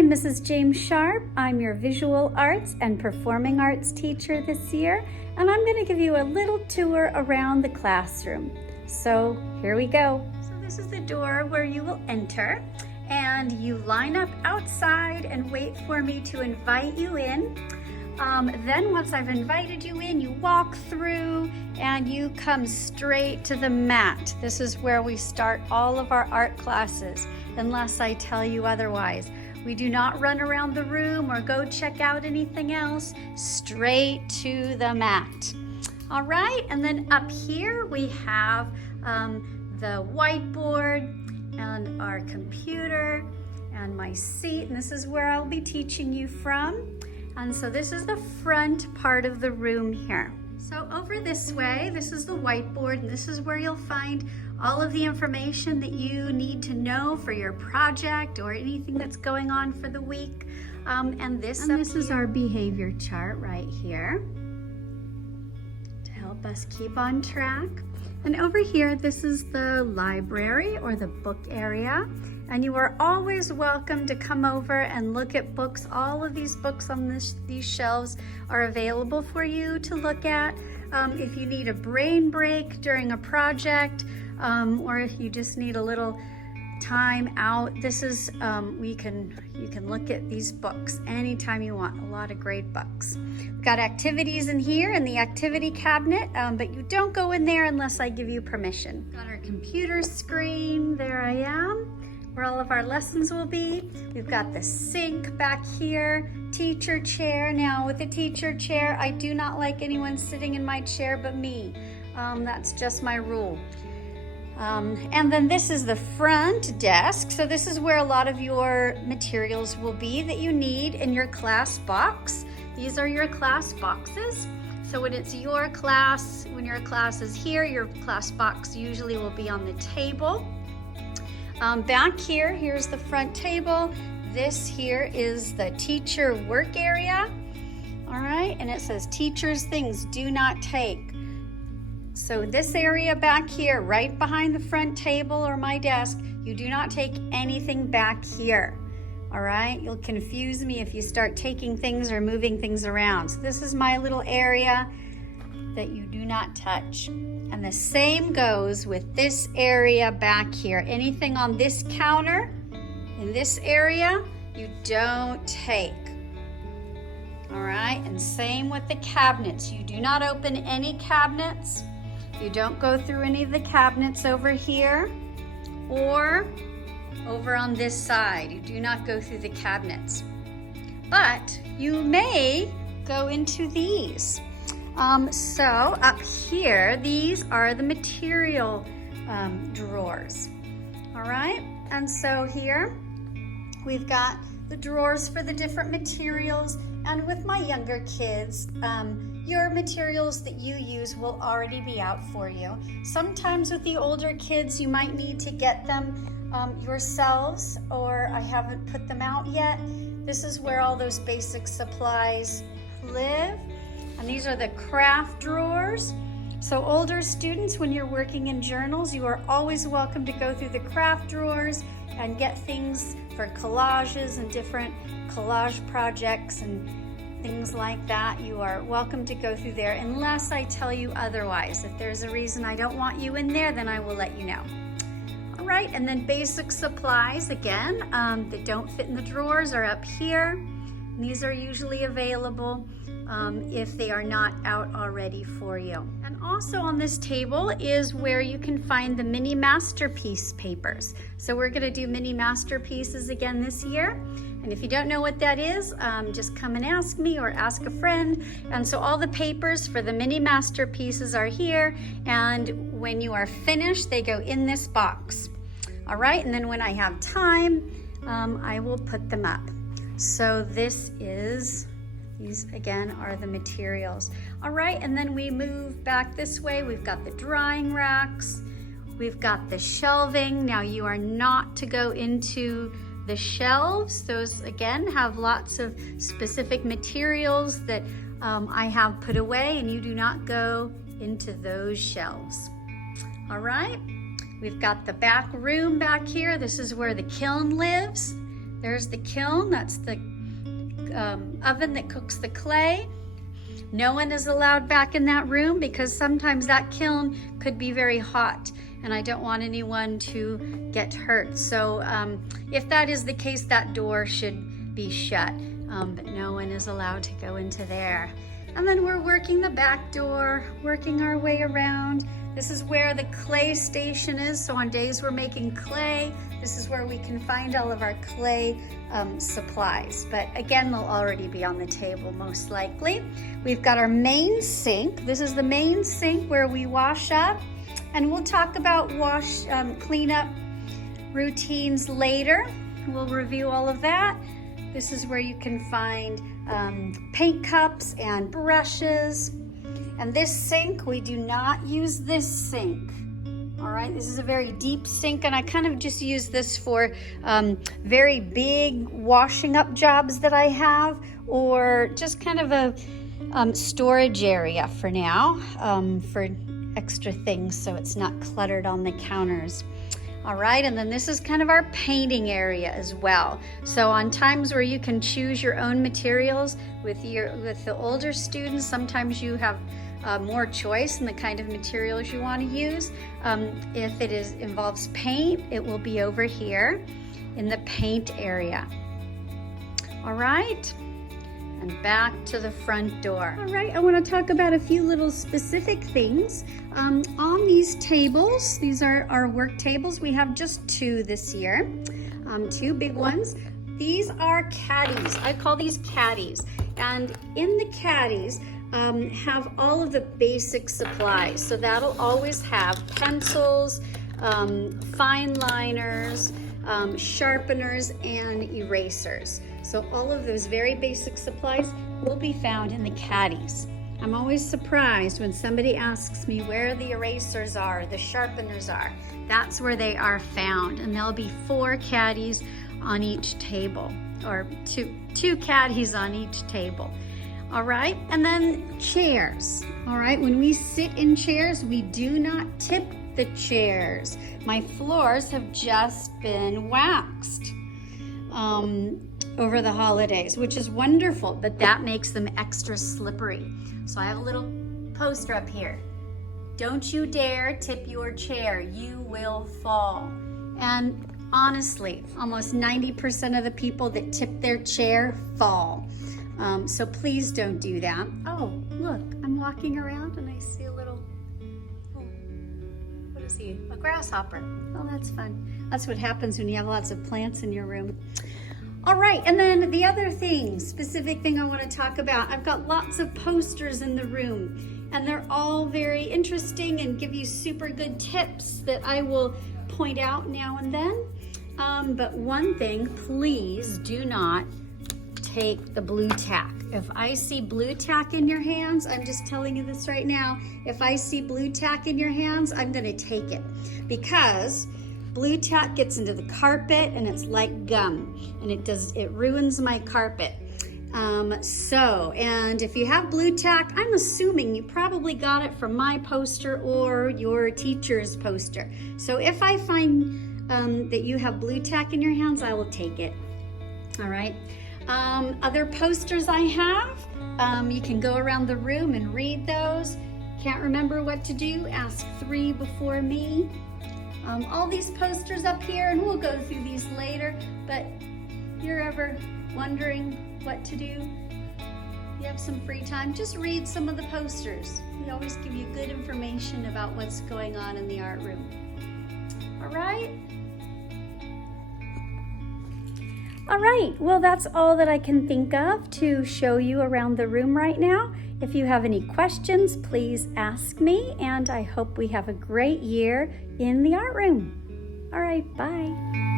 I'm Mrs. James Sharp. I'm your visual arts and performing arts teacher this year, and I'm going to give you a little tour around the classroom. So here we go. So this is the door where you will enter, and you line up outside and wait for me to invite you in. Then once I've invited you in, you walk through and you come straight to the mat. This is where we start all of our art classes, unless I tell you otherwise. We do not run around the room or go check out anything else. Straight to the mat. All right, and then up here we have the whiteboard and our computer and my seat, and this is where I'll be teaching you from. And so this is the front part of the room here. So over this way, this is the whiteboard, and this is where you'll find all of the information that you need to know for your project or anything that's going on for the week. And this is our behavior chart right here to help us keep on track. And over here, this is the library or the book area. And you are always welcome to come over and look at books. All of these books on these shelves are available for you to look at. If you need a brain break during a project, or if you just need a little time out, this is, you can look at these books anytime you want. A lot of great books. We've got activities in here in the activity cabinet, but you don't go in there unless I give you permission. Got our computer screen, there I am, where all of our lessons will be. We've got the sink back here, teacher chair. Now with the teacher chair, I do not like anyone sitting in my chair but me. That's just my rule. And then this is the front desk. So this is where a lot of your materials will be that you need in your class box. These are your class boxes. So when it's your class, when your class is here, your class box usually will be on the table. Back here, here's the front table. This here is the teacher work area. All right, and it says teachers' things do not take. So this area back here, right behind the front table or my desk, you do not take anything back here. All right, you'll confuse me if you start taking things or moving things around. So this is my little area that you do not touch. And the same goes with this area back here. Anything on this counter, in this area, you don't take. All right, and same with the cabinets. You do not open any cabinets. You don't go through any of the cabinets over here or over on this side. You do not go through the cabinets. But you may go into these. So up here, these are the material drawers. All right, and so here we've got the drawers for the different materials. And with my younger kids, your materials that you use will already be out for you. Sometimes with the older kids, you might need to get them yourselves, or I haven't put them out yet. This is where all those basic supplies live. And these are the craft drawers. So older students, when you're working in journals, you are always welcome to go through the craft drawers and get things for collages and different collage projects and things like that. You are welcome to go through there unless I tell you otherwise. If there's a reason I don't want you in there, then I will let you know. All right, and then basic supplies, again, that don't fit in the drawers are up here. And these are usually available if they are not out already for you. And also on this table is where you can find the mini masterpiece papers. So we're gonna do mini masterpieces again this year. And if you don't know what that is, just come and ask me or ask a friend. And so all the papers for the mini masterpieces are here. And when you are finished, they go in this box. All right, and then when I have time, I will put them up. So these again are the materials. All right, and then we move back this way. We've got the drying racks. We've got the shelving. Now you are not to go into the shelves. Those again have lots of specific materials that I have put away, and you do not go into those shelves. All right, we've got the back room back here. This is where the kiln lives. There's the kiln, that's the oven that cooks the clay. No one is allowed back in that room because sometimes that kiln could be very hot and I don't want anyone to get hurt. So if that is the case, that door should be shut, but no one is allowed to go into there. And then we're working the back door, working our way around. This is where the clay station is. So on days we're making clay, this is where we can find all of our clay supplies. But again, they'll already be on the table most likely. We've got our main sink. This is the main sink where we wash up. And we'll talk about cleanup routines later. We'll review all of that. This is where you can find paint cups and brushes. And this sink, we do not use this sink. All right, this is a very deep sink, and I kind of just use this for very big washing up jobs that I have, or just kind of a storage area for now, for extra things so it's not cluttered on the counters. All right, and then this is kind of our painting area as well. So on times where you can choose your own materials with the older students, sometimes you have more choice in the kind of materials you want to use. If it involves paint, it will be over here in the paint area. All right, and back to the front door. All right, I want to talk about a few little specific things. On these tables, these are our work tables. We have just two this year, two big ones. These are caddies. I call these caddies. And in the caddies, have all of the basic supplies. So that'll always have pencils, fine liners, sharpeners, and erasers. So all of those very basic supplies will be found in the caddies. I'm always surprised when somebody asks me where the erasers are, the sharpeners are. That's where they are found, and there'll be 4 caddies on each table, or two caddies on each table. All right, and then chairs. All right, when we sit in chairs, we do not tip the chairs. My floors have just been waxed over the holidays, which is wonderful, but that makes them extra slippery. So I have a little poster up here. Don't you dare tip your chair, you will fall. And honestly, almost 90% of the people that tip their chair fall. So please don't do that. Oh, look, I'm walking around and I see a little, what is he? A grasshopper. Oh, that's fun. That's what happens when you have lots of plants in your room. All right, and then the other specific thing I want to talk about, I've got lots of posters in the room, and they're all very interesting and give you super good tips that I will point out now and then. But one thing, please do not take the blue tack. If I see blue tack in your hands, I'm just telling you this right now, if I see blue tack in your hands, I'm gonna take it, because blue tack gets into the carpet and it's like gum, and it ruins my carpet. And if you have blue tack, I'm assuming you probably got it from my poster or your teacher's poster. So if I find that you have blue tack in your hands, I will take it. All right. Other posters I have, you can go around the room and read those. Can't remember what to do? Ask 3 before me. All these posters up here, and we'll go through these later, but if you're ever wondering what to do, you have some free time, just read some of the posters. We always give you good information about what's going on in the art room. All right? All right, well, that's all that I can think of to show you around the room right now. If you have any questions, please ask me, and I hope we have a great year in the art room. All right, bye.